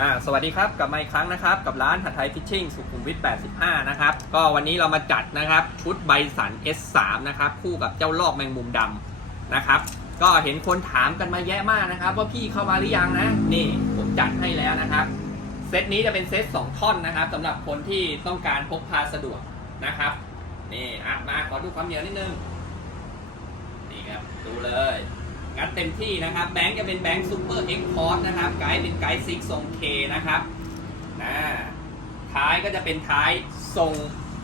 อ่าสวัสดีครับกลับมาอีกครั้งนะครับกับร้านหัดไทยฟิชชิ่งสุขุมวิท 85 นะครับ ก็วันนี้เรามาจัดนะครับชุดใบสัน S3 นะครับคู่กับเจ้าลอกแมงมุมดำนะครับ ก็เห็นคนถามกันมาแยะมากนะครับ ว่าพี่เข้ามาหรือยังนะ นี่ผมจัดให้แล้วนะครับ เซตนี้จะเป็นเซต 2 ท่อนนะครับสำหรับคนที่ต้องการพกพาสะดวกนะครับนี่อะมาขอดูความเหนียวนิดนึงนี่ครับดูเลย งัดเต็มที่นะครับ แบงค์จะเป็นแบงค์ซูเปอร์เอ็กพอร์ตนะครับ ไกด์เป็นไกด์ซิกทรงเคนะครับนะท้ายก็จะเป็นท้ายทรง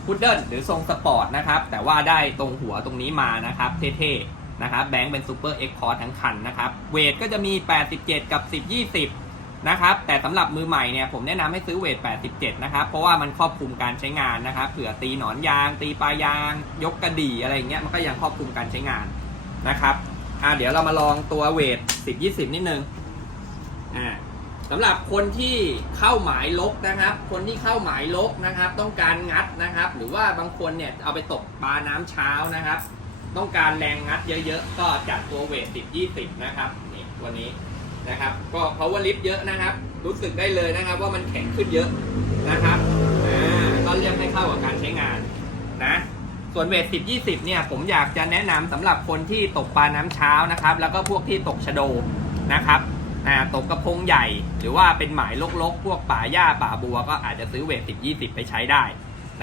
พุดเดิลหรือทรงสปอร์ตนะครับ แต่ว่าได้ตรงหัวตรงนี้มานะครับ เท่ๆนะครับ แบงค์เป็นซูเปอร์เอ็กพอร์ตทั้งคันนะครับ เวทก็จะมี 87 กับ 10 20นะครับแต่สำหรับมือใหม่เนี่ยผมแนะนำให้ซื้อเวท 87 นะครับ เพราะว่ามันครอบคลุมการใช้งานนะครับ เผื่อตีหนอนยาง ตีปลายาง ยกกระดี่อะไรเงี้ยมันก็ยังครอบคลุมการใช้งานนะครับ อ่าเดี๋ยวเรามาลองตัวเวท10 20นิดนึงอ่าสำหรับคนที่เข้าหมายลกนะครับ คนที่เข้าหมายลกนะครับ ต้องการงัดนะครับ หรือว่าบางคนเนี่ยเอาไปตกปลาน้ำเช้านะครับ ต้องการแรงงัดเยอะๆ ก็จัดตัวเวท10 20นะครับนี่ตัวนี้นะครับ ก็ power lift เยอะนะครับ รู้สึกได้เลยนะครับ ว่ามันแข็งขึ้นเยอะนะครับอ่าก็เรียกให้เข้ากับการใช้งานนะ ส่วนเวท 10 20 เนี่ย ผมอยากจะแนะนำสำหรับคนที่ตกปลาน้ำเช้านะครับ แล้วก็พวกที่ตกชะโดนะครับตกกระพงใหญ่ หรือว่าเป็นหมายลกๆ พวกป่าหญ้าป่าบัว ก็อาจจะซื้อเวท 10 20 ไปใช้ได้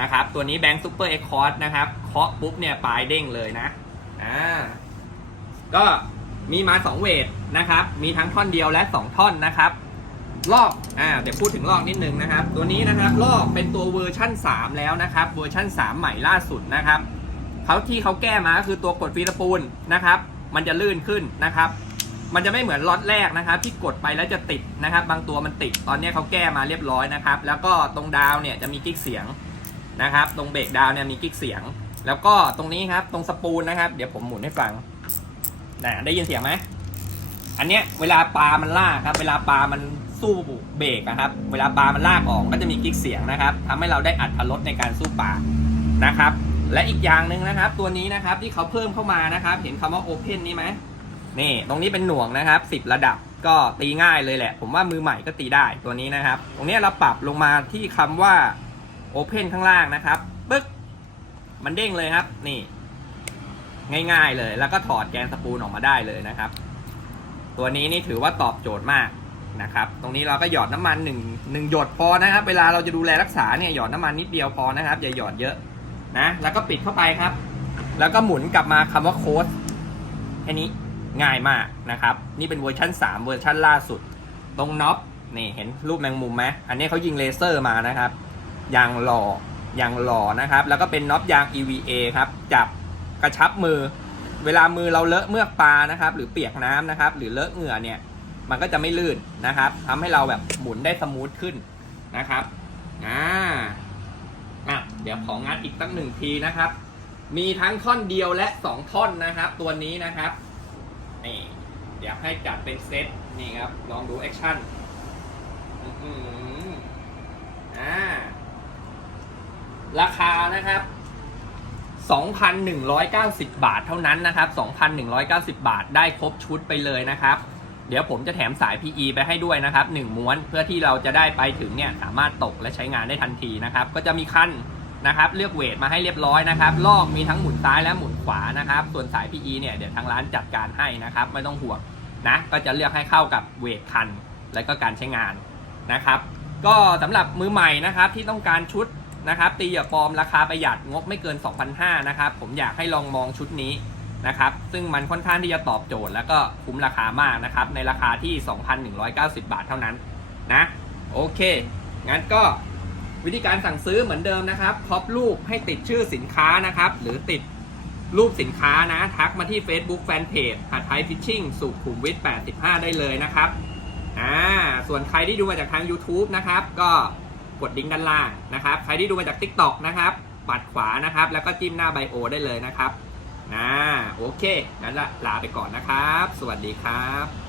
นะครับ ตัวนี้แบงค์ซูเปอร์เอ็กคอร์นะครับ เคาะปุ๊บเนี่ยปลายเด้งเลยนะ อ่า ก็มีมา 2 เวทนะครับ มีทั้งท่อนเดียวและ 2 ท่อนนะครับ ลอกอ่าเดี๋ยวพูดถึงลอกนิดนึงนะครับ ตัวนี้นะครับลอกเป็นตัวเวอร์ชั่น 3 แล้วนะครับเวอร์ชั่น 3 ใหม่ล่าสุดนะครับเขาที่เขาแก้มาก็คือตัวกดฟีตปูนนะครับมันจะลื่นขึ้นนะครับ มันจะไม่เหมือนล็อตแรกนะครับ ที่กดไปแล้วจะติดนะครับ บางตัวมันติดตอนนี้เขาแก้มาเรียบร้อยนะครับ แล้วก็ตรงดาวเนี่ยจะมีกิ๊กเสียงนะครับ ตรงเบรกดาวเนี่ยมีกิ๊กเสียง แล้วก็ตรงนี้ครับตรงสปูลนะครับ เดี๋ยวผมหมุนให้ฟังนะได้ยินเสียงไหมอันเนี้ยเวลาปลามันล่าครับ เวลาปลามัน สู้เบรกนะครับ เวลาปลามันลากออกก็จะมีกิ๊กเสียงนะครับทำให้เราได้อัดพลดในการสู้ปลานะครับ และอีกอย่างหนึ่งนะครับ ตัวนี้นะครับที่เขาเพิ่มเข้ามานะครับ เห็นคำว่า Open นี่ไหมนี่ ตรงนี้เป็นหน่วงนะครับ 10 ระดับก็ตีง่ายเลยแหละ ผมว่ามือใหม่ก็ตีได้ตัวนี้นะครับ ตรงนี้เราปรับลงมาที่คำว่า Open ข้างล่างนะครับปึ๊กมันเด้งเลยครับ นี่ ง่ายๆเลย แล้วก็ถอดแกนสปูลออกมาได้เลยนะครับ ตัวนี้นี่ถือว่าตอบโจทย์มาก นะครับ ตรงนี้เราก็หยอดน้ำมันหนึ่งหนึ่งหยดพอนะครับ เวลาเราจะดูแลรักษาเนี่ยหยอดน้ำมันนิดเดียวพอนะครับ อย่าหยอดเยอะนะ แล้วก็ปิดเข้าไปครับ แล้วก็หมุนกลับมาคำว่าโค้ดแค่นี้ง่ายมากนะครับ นี่เป็นเวอร์ชัน3 เวอร์ชันล่าสุด ตรงน็อปนี่เห็นรูปแมงมุมไหมอันนี้เขายิงเลเซอร์มานะครับยางหล่อยางหล่อนะครับ แล้วก็เป็นน็อปยาง EVA ครับจับกระชับมือ เวลามือเราเลอะเมือกปลานะครับ หรือเปียกน้ำนะครับ หรือเลอะเหงื่อเนี่ย มันก็จะไม่ลื่นนะครับทำให้เราแบบหมุนได้สมูทขึ้นนะครับอ่าอะเดี๋ยวของงัดอีกตั้งหนึ่งทีนะครับ มีทั้งท่อนเดียวและสองท่อนนะครับ ตัวนี้นะครับนี่เดี๋ยวให้จัดเป็นเซตนี่ครับ ลองดูแอคชั่นอื้อหืออ่าราคานะครับ2,190 บาทเท่านั้นนะครับ 2,190 บาทได้ครบชุดไปเลยนะครับ เดี๋ยวผมจะแถมสาย PE ไปให้ด้วยนะครับ1ม้วนเพื่อที่เราจะได้ไปถึงเนี่ยสามารถตกและใช้งานได้ทันทีนะครับ ก็จะมีขั้นนะครับเลือกเวทมาให้เรียบร้อยนะครับลอกมีทั้งหมุนซ้ายและหมุนขวานะครับ ส่วนสาย PE เนี่ยเดี๋ยวทางร้านจัดการให้นะครับ ไม่ต้องห่วงนะ ก็จะเลือกให้เข้ากับเวทคัน และก็การใช้งานนะครับ ก็สำหรับมือใหม่นะครับที่ต้องการชุดนะครับตีเหยื่อปลอมราคาประหยัดงบไม่เกิน 2,500นะครับผมอยากให้ลองมองชุดนี้ นะครับ ซึ่งมันค่อนข้างที่จะตอบโจทย์แล้วก็คุ้มราคามากนะครับ ในราคาที่ 2,190 บาทเท่านั้นนะ โอเค งั้นก็วิธีการสั่งซื้อเหมือนเดิมนะครับครอบรูปให้ติดชื่อสินค้านะครับ หรือติดรูปสินค้านะ ทักมาที่ Facebook Fanpage หาไทยฟิชชิ่งสุขุมวิท85 ได้เลยนะครับอ่าส่วนใครที่ดูมาจากทาง YouTube นะครับ ก็กดลิงด้านล่างนะครับ ใครที่ดูมาจาก TikTok นะครับ ปัดขวานะครับ แล้วก็จิ้มหน้าไบโอได้เลยนะครับ นะโอเคงั้นละลาไปก่อนนะครับ สวัสดีครับ